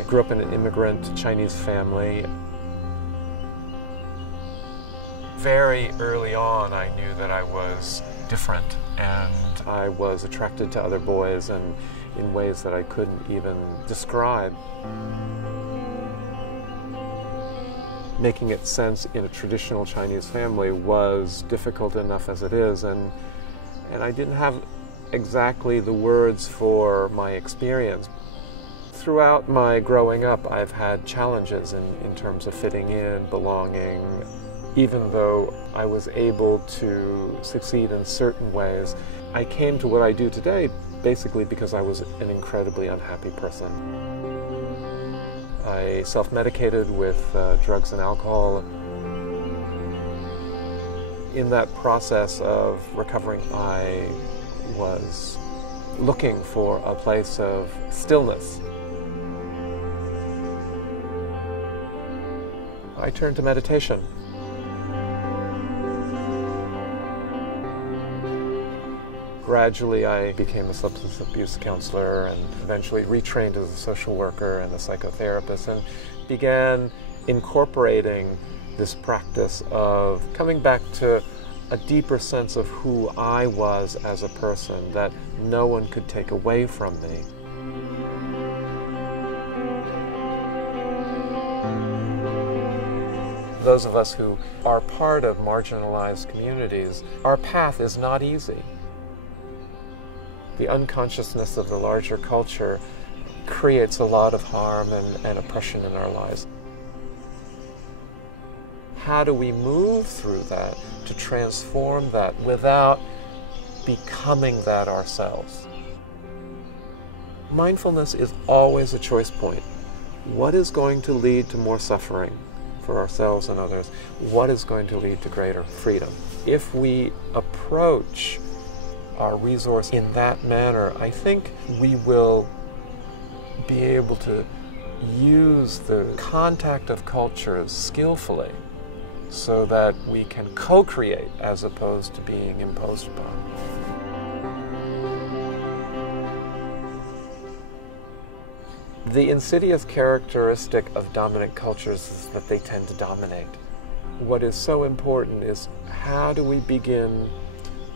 I grew up in an immigrant Chinese family. Very early on, I knew that I was different, and I was attracted to other boys and in ways that I couldn't even describe. Making it sense in a traditional Chinese family was difficult enough as it is, and I didn't have exactly the words for my experience. Throughout my growing up, I've had challenges in terms of fitting in, belonging. Even though I was able to succeed in certain ways, I came to what I do today basically because I was an incredibly unhappy person. I self-medicated with drugs and alcohol. In that process of recovering, I was looking for a place of stillness. I turned to meditation. Gradually, I became a substance abuse counselor and eventually retrained as a social worker and a psychotherapist, and began incorporating this practice of coming back to a deeper sense of who I was as a person that no one could take away from me. Those of us who are part of marginalized communities, our path is not easy. The unconsciousness of the larger culture creates a lot of harm and oppression in our lives. How do we move through that to transform that without becoming that ourselves? Mindfulness is always a choice point. What is going to lead to more suffering for ourselves and others? What is going to lead to greater freedom? If we approach our resource in that manner, I think we will be able to use the contact of cultures skillfully so that we can co-create as opposed to being imposed upon. The insidious characteristic of dominant cultures is that they tend to dominate. What is so important is how do we begin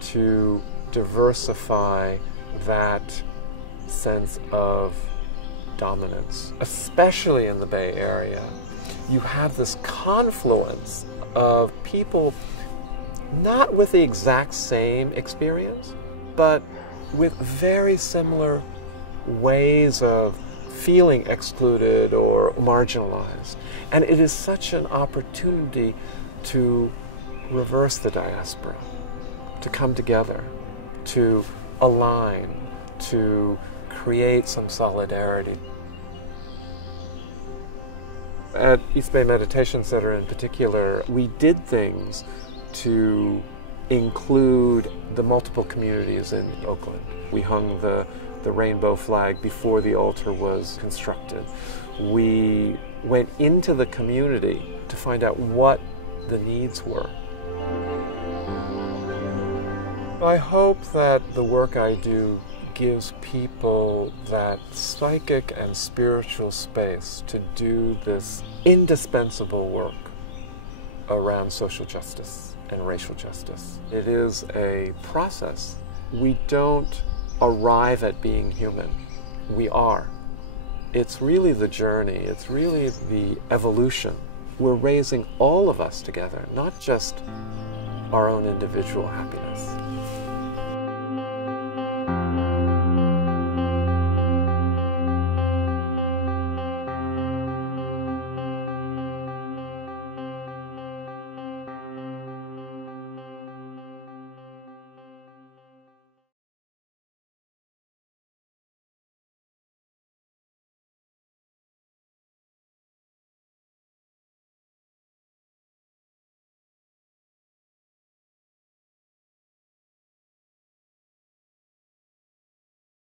to diversify that sense of dominance, especially in the Bay Area. You have this confluence of people not with the exact same experience, but with very similar ways of feeling excluded or marginalized. And it is such an opportunity to reverse the diaspora, to come together, to align, to create some solidarity. At East Bay Meditation Center in particular, we did things to include the multiple communities in Oakland. We hung the rainbow flag before the altar was constructed. We went into the community to find out what the needs were. I hope that the work I do gives people that psychic and spiritual space to do this indispensable work around social justice and racial justice. It is a process. We don't arrive at being human. We are. It's really the journey. It's really the evolution. We're raising all of us together, not just our own individual happiness.